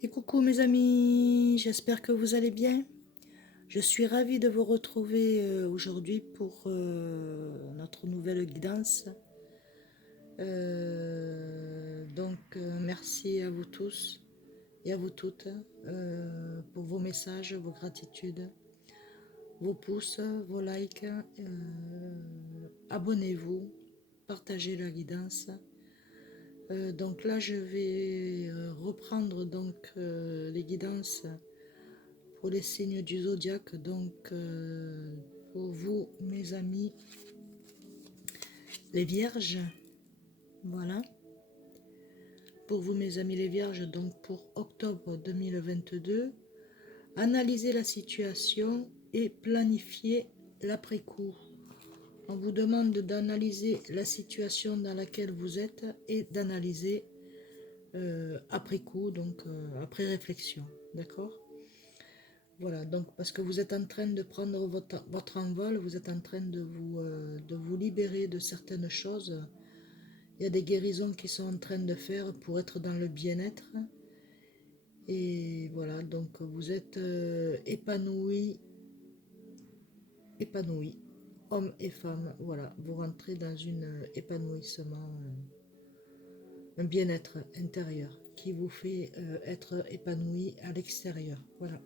Et coucou mes amis, j'espère que vous allez bien. Je suis ravie de vous retrouver aujourd'hui pour notre nouvelle guidance. Merci à vous tous et à vous toutes pour vos messages, vos gratitudes, vos pouces, vos likes. Abonnez-vous, partagez la guidance. Donc là, je vais reprendre les guidances pour les signes du zodiaque. Pour vous, mes amis, les vierges, voilà. Pour vous, mes amis, les vierges, donc pour octobre 2022, analysez la situation et planifiez l'après-coup. On vous demande d'analyser la situation dans laquelle vous êtes et d'analyser après coup, après réflexion, d'accord? Voilà, donc parce que vous êtes en train de prendre votre envol, vous êtes en train de vous libérer de certaines choses. Il y a des guérisons qui sont en train de faire pour être dans le bien-être. Et voilà, donc vous êtes épanoui, hommes et femmes. Voilà, vous rentrez dans un épanouissement, un bien-être intérieur qui vous fait être épanoui à l'extérieur. Voilà.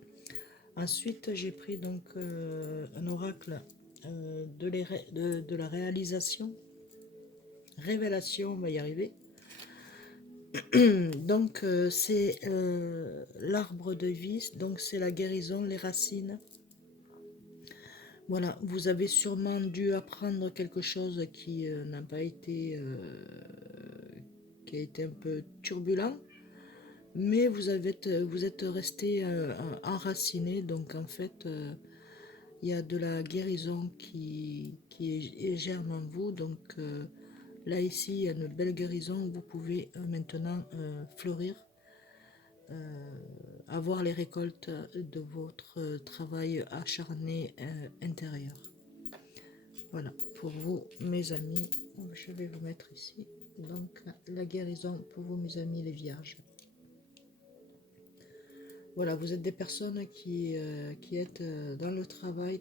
Ensuite, j'ai pris un oracle de la révélation, on va y arriver. C'est l'arbre de vie, donc c'est la guérison, les racines. Voilà, vous avez sûrement dû apprendre quelque chose qui n'a pas été, qui a été un peu turbulent, mais vous êtes resté enraciné, donc en fait, il y a de la guérison qui germe en vous. Là, ici, il y a une belle guérison où vous pouvez maintenant fleurir, avoir les récoltes de votre travail acharné intérieur. Voilà, pour vous, mes amis, je vais vous mettre ici. Donc, la guérison pour vous, mes amis, les vierges. Voilà, vous êtes des personnes qui êtes dans le travail.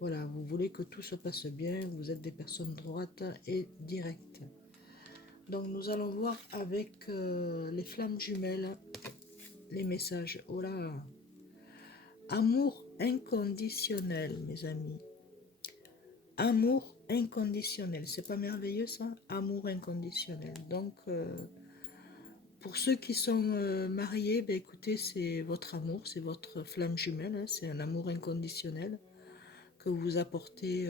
Voilà, vous voulez que tout se passe bien, vous êtes des personnes droites et directes. Donc nous allons voir avec les flammes jumelles, les messages. Oh là, amour inconditionnel, mes amis. Amour inconditionnel, c'est pas merveilleux ça? Amour inconditionnel. Pour ceux qui sont mariés, ben écoutez, c'est votre amour, c'est votre flamme jumelle, hein, c'est un amour inconditionnel que vous apportez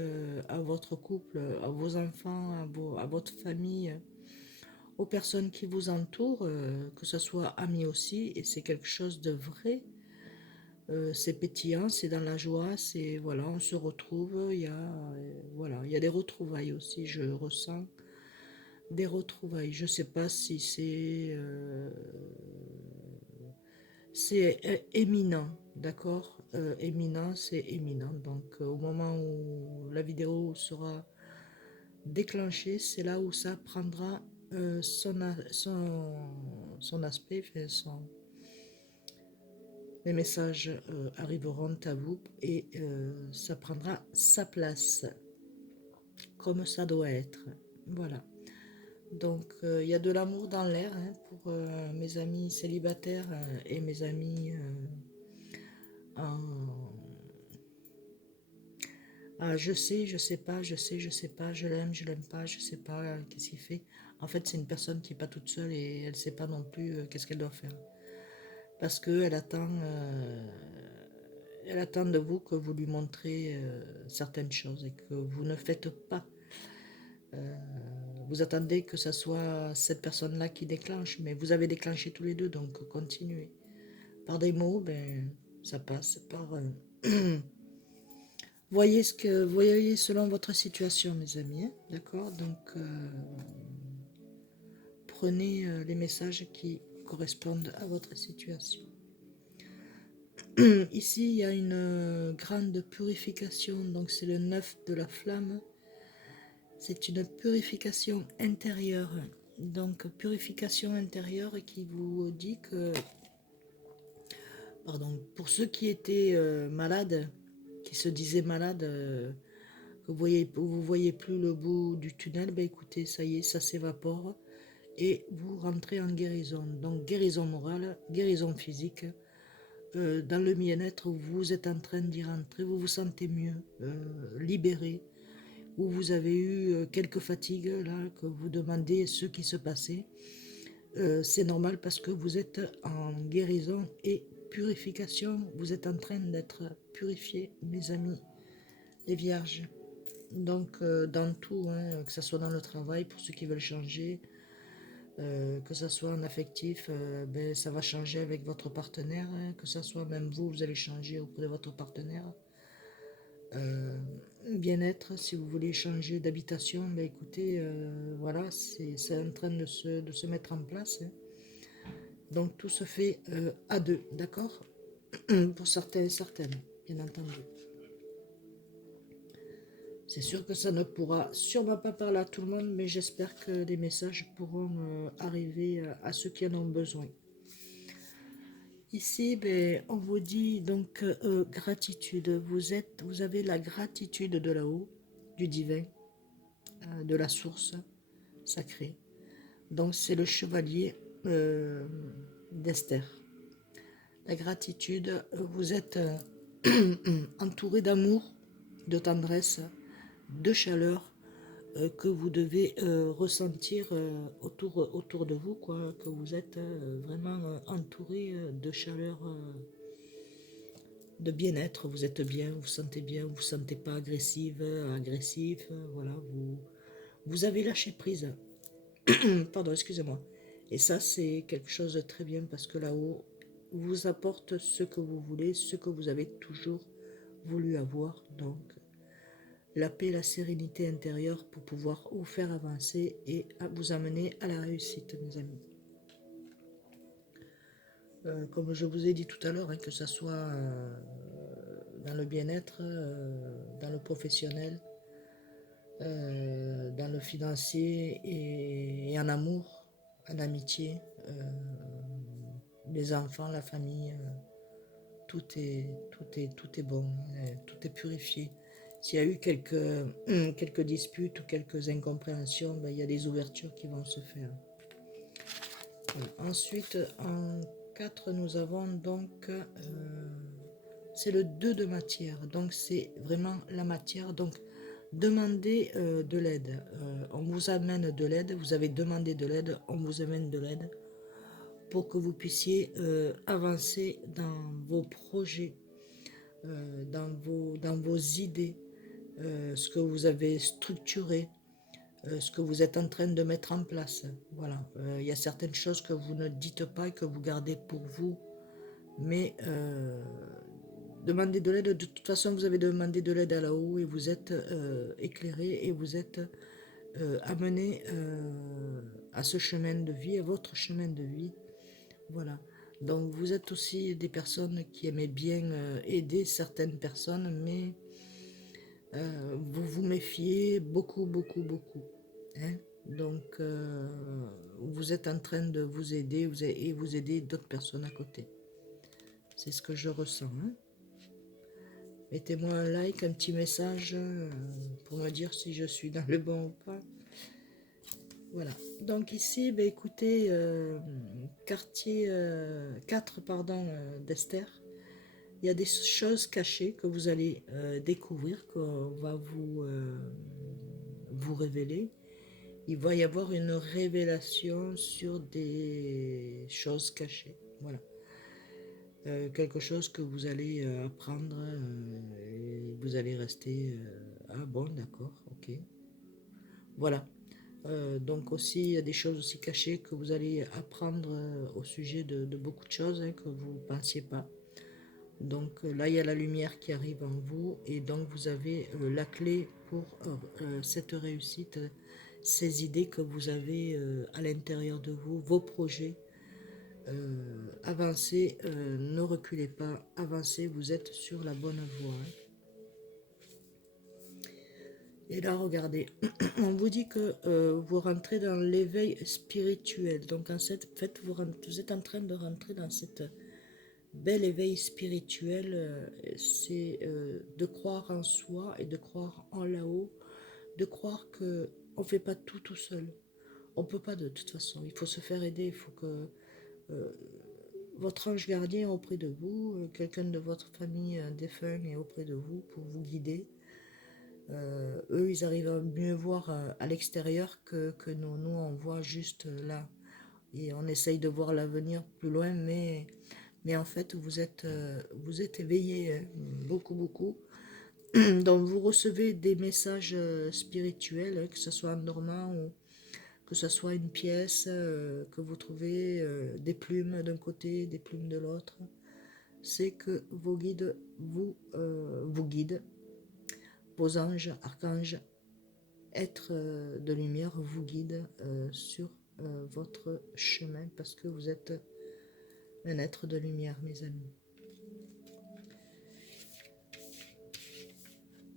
à votre couple, à vos enfants, à votre famille, aux personnes qui vous entourent, que ce soit amis aussi, et c'est quelque chose de vrai. C'est pétillant, c'est dans la joie, c'est voilà, on se retrouve, voilà, il y a des retrouvailles aussi, je ressens des retrouvailles. Je sais pas si c'est éminent, d'accord? Éminent, c'est éminent. Au moment où la vidéo sera déclenchée, c'est là où ça prendra son aspect, les messages arriveront à vous et ça prendra sa place, comme ça doit être. Voilà. Il y a de l'amour dans l'air, hein, pour mes amis célibataires et mes amis en... Ah, je sais pas, je sais pas, je l'aime pas, je sais pas qu'est-ce qu'il fait. En fait, c'est une personne qui n'est pas toute seule et elle sait pas non plus qu'est-ce qu'elle doit faire. Parce elle attend de vous que vous lui montrez certaines choses et que vous ne faites pas. Euh, Vous attendez que ce soit cette personne-là qui déclenche, mais vous avez déclenché tous les deux, donc continuez. Par des mots, ben, ça passe. Voyez selon votre situation, mes amis, hein, d'accord? Prenez les messages qui correspondent à votre situation. Ici, il y a une grande purification, donc c'est le 9 de la flamme. C'est une purification intérieure Donc, purification intérieure qui vous dit que, pardon, pour ceux qui étaient malades, qui se disaient malades, que vous voyez plus le bout du tunnel, ben écoutez, ça y est, ça s'évapore et vous rentrez en guérison. Donc, guérison morale, guérison physique. Dans le bien-être, vous êtes en train d'y rentrer, vous vous sentez mieux, libéré, où vous avez eu quelques fatigues, là, que vous demandez ce qui se passait. C'est normal parce que vous êtes en guérison et purification. Vous êtes en train d'être purifiés, mes amis, les vierges. Donc, dans tout, hein, que ce soit dans le travail, pour ceux qui veulent changer, que ce soit en affectif, ben, ça va changer avec votre partenaire, hein, que ce soit même vous, vous allez changer auprès de votre partenaire. Bien-être, si vous voulez changer d'habitation, ben écoutez, voilà, c'est en train de se mettre en place, hein. Donc tout se fait à deux, d'accord? Pour certains et certaines, bien entendu. C'est sûr que ça ne pourra sûrement pas parler à tout le monde, mais j'espère que les messages pourront arriver à ceux qui en ont besoin. Ici, ben, on vous dit donc gratitude. Vous avez la gratitude de là-haut, du divin, de la source sacrée. Donc c'est le chevalier d'Esther. La gratitude, vous êtes entouré d'amour, de tendresse, de chaleur que vous devez ressentir autour de vous, quoi, que vous êtes vraiment entouré de chaleur, de bien-être, vous êtes bien, vous vous sentez bien, vous ne vous sentez pas agressive, agressif, voilà, vous avez lâché prise. Pardon, excusez-moi. Et ça, c'est quelque chose de très bien parce que là-haut, vous apporte ce que vous voulez, ce que vous avez toujours voulu avoir. Donc, la paix, la sérénité intérieure pour pouvoir vous faire avancer et vous amener à la réussite, mes amis. Comme je vous ai dit tout à l'heure, hein, que ce soit dans le bien-être, dans le professionnel, dans le financier et en amour, en amitié, les enfants, la famille, tout est bon, tout est purifié. S'il y a eu quelques disputes ou quelques incompréhensions, ben, il y a des ouvertures qui vont se faire. Voilà. Ensuite, en 4, nous avons donc, c'est le 2 de matière, donc c'est vraiment la matière. Donc, demandez de l'aide. On vous amène de l'aide, vous avez demandé de l'aide, on vous amène de l'aide pour que vous puissiez avancer dans vos projets, dans vos idées, ce que vous avez structuré, ce que vous êtes en train de mettre en place. Voilà, il y a certaines choses que vous ne dites pas et que vous gardez pour vous, mais demandez de l'aide. De toute façon, vous avez demandé de l'aide à là-haut et vous êtes éclairé et vous êtes amené à ce chemin de vie, à votre chemin de vie. Voilà. Donc vous êtes aussi des personnes qui aimaient bien aider certaines personnes, mais vous vous méfiez beaucoup, beaucoup, beaucoup, hein. Donc vous êtes en train de vous aider et vous aider d'autres personnes à côté. C'est ce que je ressens, hein. Mettez-moi un like, un petit message pour me dire si je suis dans le bon ou pas. Voilà. Donc ici, ben, écoutez, quartier 4 pardon, d'Esther. Il y a des choses cachées que vous allez découvrir, qu'on va vous révéler. Il va y avoir une révélation sur des choses cachées. Voilà. Quelque chose que vous allez apprendre et vous allez rester ah bon, d'accord, ok. Voilà. Donc aussi, il y a des choses aussi cachées que vous allez apprendre au sujet de beaucoup de choses, hein, que vous ne pensiez pas. Donc là, il y a la lumière qui arrive en vous et donc vous avez la clé pour cette réussite, ces idées que vous avez à l'intérieur de vous, vos projets. Avancez, ne reculez pas, avancez, vous êtes sur la bonne voie, hein. Et là, regardez, on vous dit que vous rentrez dans l'éveil spirituel. Donc, en fait, vous êtes en train de rentrer dans cette bel éveil spirituel. C'est de croire en soi et de croire en là-haut, de croire que on ne fait pas tout seul. On ne peut pas de toute façon. Il faut se faire aider. Il faut que votre ange gardien est auprès de vous, quelqu'un de votre famille défunt est auprès de vous pour vous guider. Eux, ils arrivent à mieux voir à l'extérieur que nous. Nous, on voit juste là. Et on essaye de voir l'avenir plus loin, mais en fait, vous êtes éveillé beaucoup. Donc, vous recevez des messages spirituels, que ce soit en dormant ou que ce soit une pièce, que vous trouvez des plumes d'un côté, des plumes de l'autre. C'est que vos guides vous guident, vos anges, archanges, êtres de lumière vous guident sur votre chemin parce que vous êtes un être de lumière, mes amis.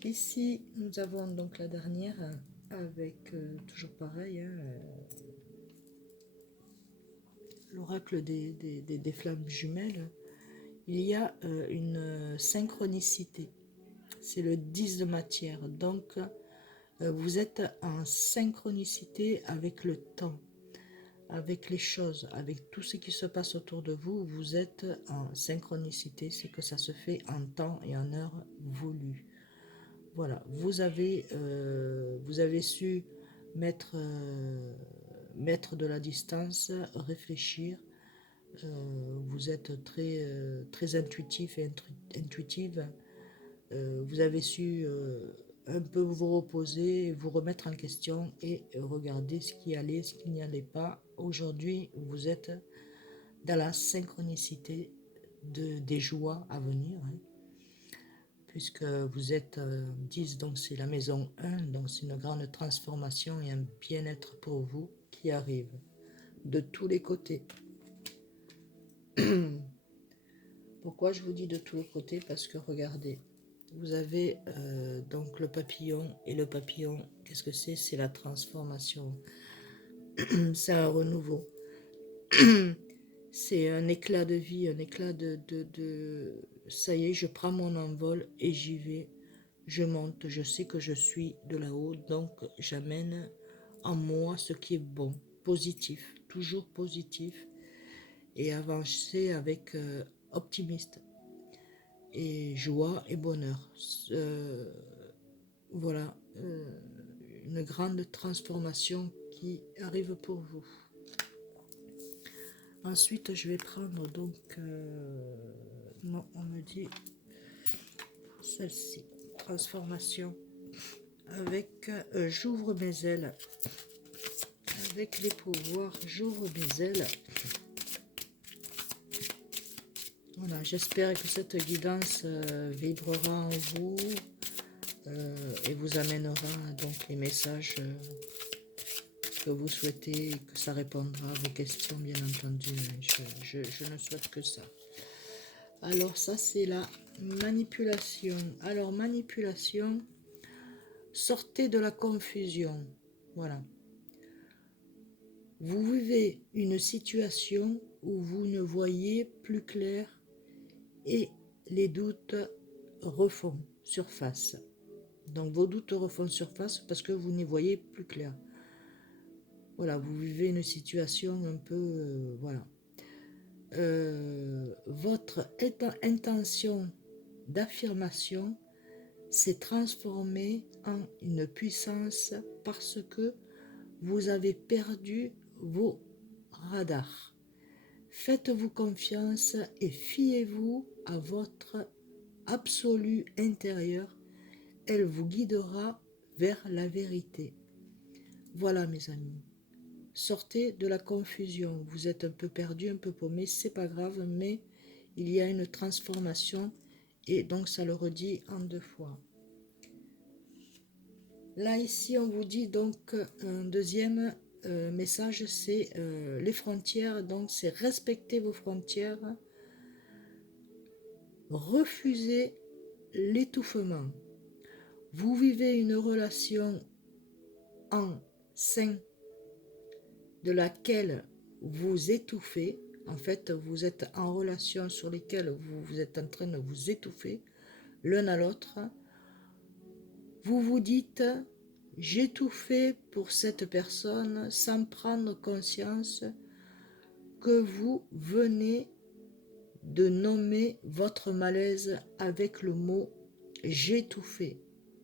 Ici, nous avons donc la dernière avec toujours pareil, hein, l'oracle des flammes jumelles. Il y a une synchronicité. C'est le 10 de matière. Donc, vous êtes en synchronicité avec le temps, avec les choses, avec tout ce qui se passe autour de vous. Vous êtes en synchronicité. C'est que ça se fait en temps et en heure voulu. Voilà, vous avez su mettre de la distance, réfléchir. Vous êtes très intuitif et intuitive. Vous avez su un peu vous reposer, vous remettre en question et regarder ce qui allait, ce qui n'y allait pas. Aujourd'hui, vous êtes dans la synchronicité des joies à venir, hein, puisque vous êtes 10, donc c'est la maison 1, donc c'est une grande transformation et un bien-être pour vous qui arrive de tous les côtés. Pourquoi je vous dis de tous les côtés? Parce que regardez, vous avez donc le papillon, et le papillon, qu'est-ce que c'est? C'est la transformation, c'est un renouveau, c'est un éclat de vie, un éclat ça y est, je prends mon envol et j'y vais, je monte, je sais que je suis de là-haut, donc j'amène en moi ce qui est bon, positif, toujours positif, et avancer avec optimiste et joie et bonheur. Voilà, une grande transformation qui arrive pour vous. Ensuite, je vais prendre donc, non, on me dit celle-ci, transformation, avec j'ouvre mes ailes, avec les pouvoirs, j'ouvre mes ailes. Voilà, j'espère que cette guidance vibrera en vous et vous amènera donc les messages que vous souhaitez, et que ça répondra à vos questions, bien entendu. Je ne souhaite que ça. Alors ça, c'est la manipulation. Alors, manipulation, sortez de la confusion. Voilà. Vous vivez une situation où vous ne voyez plus clair et les doutes refont surface. Donc vos doutes refont surface parce que vous n'y voyez plus clair. Voilà, vous vivez une situation un peu... voilà. Votre intention d'affirmation s'est transformée en une puissance parce que vous avez perdu vos radars. Faites-vous confiance et fiez-vous à votre absolu intérieur. Elle vous guidera vers la vérité. Voilà mes amis. Sortez de la confusion. Vous êtes un peu perdu, un peu paumé, c'est pas grave, mais il y a une transformation et donc ça le redit en 2 fois. Là ici on vous dit donc un deuxième message, c'est les frontières, donc c'est respecter vos frontières, refuser l'étouffement. Vous vivez une relation en sein de laquelle vous étouffez. En fait, vous êtes en relation sur lesquelles vous êtes en train de vous étouffer l'un à l'autre. Vous vous dites, j'ai tout fait pour cette personne sans prendre conscience que vous venez de nommer votre malaise avec le mot j'ai tout fait.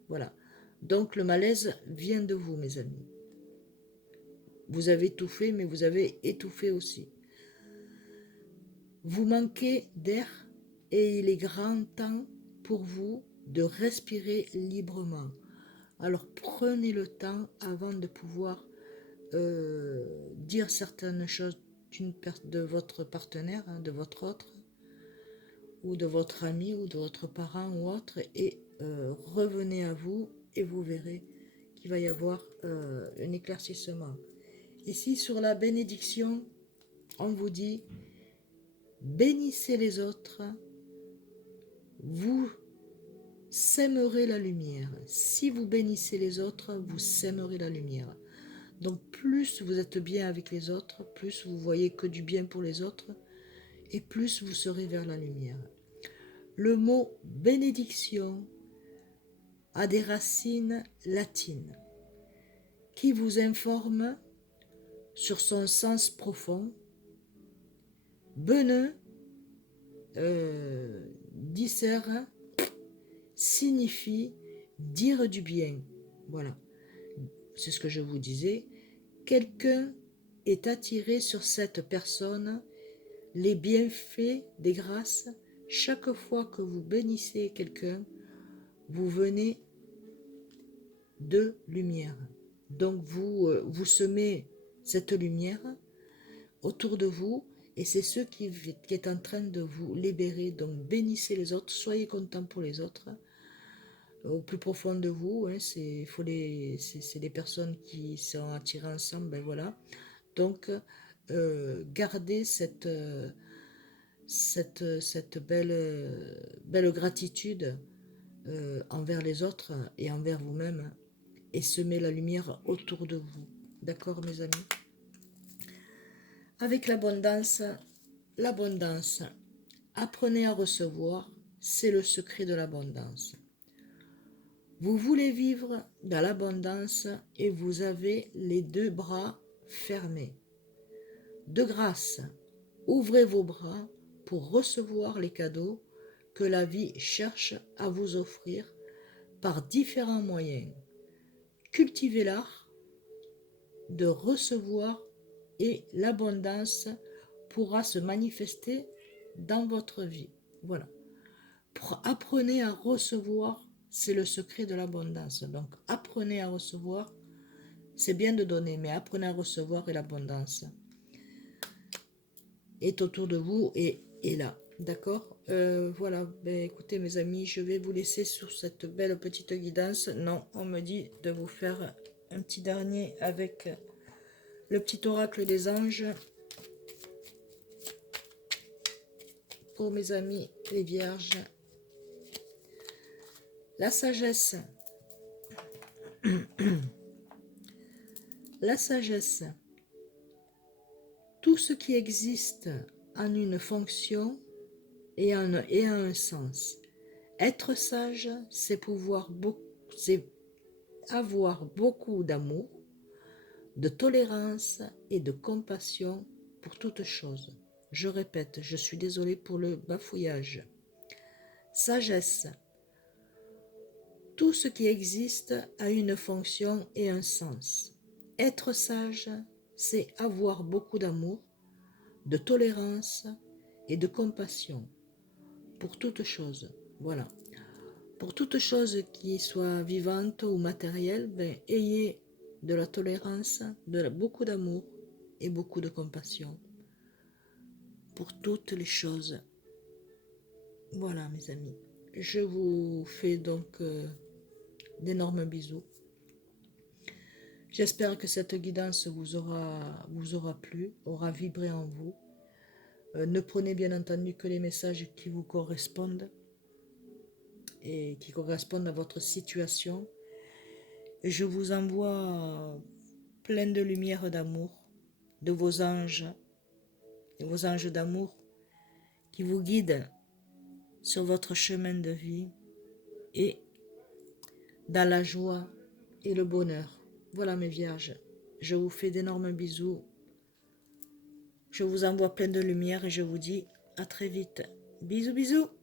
Voilà. Donc le malaise vient de vous, mes amis. Vous avez tout fait, mais vous avez étouffé aussi. Vous manquez d'air et il est grand temps pour vous de respirer librement. Alors prenez le temps avant de pouvoir dire certaines choses de votre partenaire, hein, de votre autre, ou de votre ami, ou de votre parent ou autre, et revenez à vous et vous verrez qu'il va y avoir un éclaircissement. Ici, sur la bénédiction, on vous dit, bénissez les autres, vous sèmerez la lumière. Si vous bénissez les autres, vous sèmerez la lumière. Donc plus vous êtes bien avec les autres, plus vous voyez que du bien pour les autres, et plus vous serez vers la lumière. Le mot bénédiction a des racines latines qui vous informent sur son sens profond. Bene, dicere, signifie dire du bien. Voilà, c'est ce que je vous disais. Quelqu'un est attiré sur cette personne, les bienfaits des grâces. Chaque fois que vous bénissez quelqu'un, vous venez de lumière. Donc vous semez cette lumière autour de vous, et c'est ce qui est en train de vous libérer. Donc bénissez les autres, soyez contents pour les autres. Au plus profond de vous, hein, c'est des personnes qui sont attirées ensemble, ben voilà. Donc gardez cette belle gratitude envers les autres et envers vous-même, et semez la lumière autour de vous. D'accord, mes amis? Avec l'abondance, apprenez à recevoir, c'est le secret de l'abondance. Vous voulez vivre dans l'abondance et vous avez les deux bras fermés. De grâce, ouvrez vos bras pour recevoir les cadeaux que la vie cherche à vous offrir par différents moyens. Cultivez l'art de recevoir et l'abondance pourra se manifester dans votre vie. Voilà. Apprenez à recevoir, c'est le secret de l'abondance. Donc apprenez à recevoir, c'est bien de donner, mais apprenez à recevoir, et l'abondance est autour de vous et est là. D'accord, voilà, ben, écoutez mes amis, je vais vous laisser sur cette belle petite guidance. Non, on me dit de vous faire un petit dernier avec le petit oracle des anges pour mes amis les vierges. La sagesse. La sagesse. Tout ce qui existe en une fonction et a un sens. Être sage, c'est avoir beaucoup d'amour, de tolérance et de compassion pour toute chose. Je répète, je suis désolée pour le bafouillage. Sagesse. Tout ce qui existe a une fonction et un sens. Être sage, c'est avoir beaucoup d'amour, de tolérance et de compassion pour toute chose. Voilà. Pour toute chose qui soit vivante ou matérielle, ben, ayez de la tolérance, beaucoup d'amour et beaucoup de compassion pour toutes les choses. Voilà, mes amis. Je vous fais donc d'énormes bisous. J'espère que cette guidance vous aura plu, aura vibré en vous. Ne prenez bien entendu que les messages qui vous correspondent. et qui correspondent à votre situation. Et je vous envoie plein de lumière d'amour, de vos anges, et vos anges d'amour qui vous guident sur votre chemin de vie et dans la joie et le bonheur. Voilà mes vierges, je vous fais d'énormes bisous. Je vous envoie plein de lumière et je vous dis à très vite. Bisous, bisous.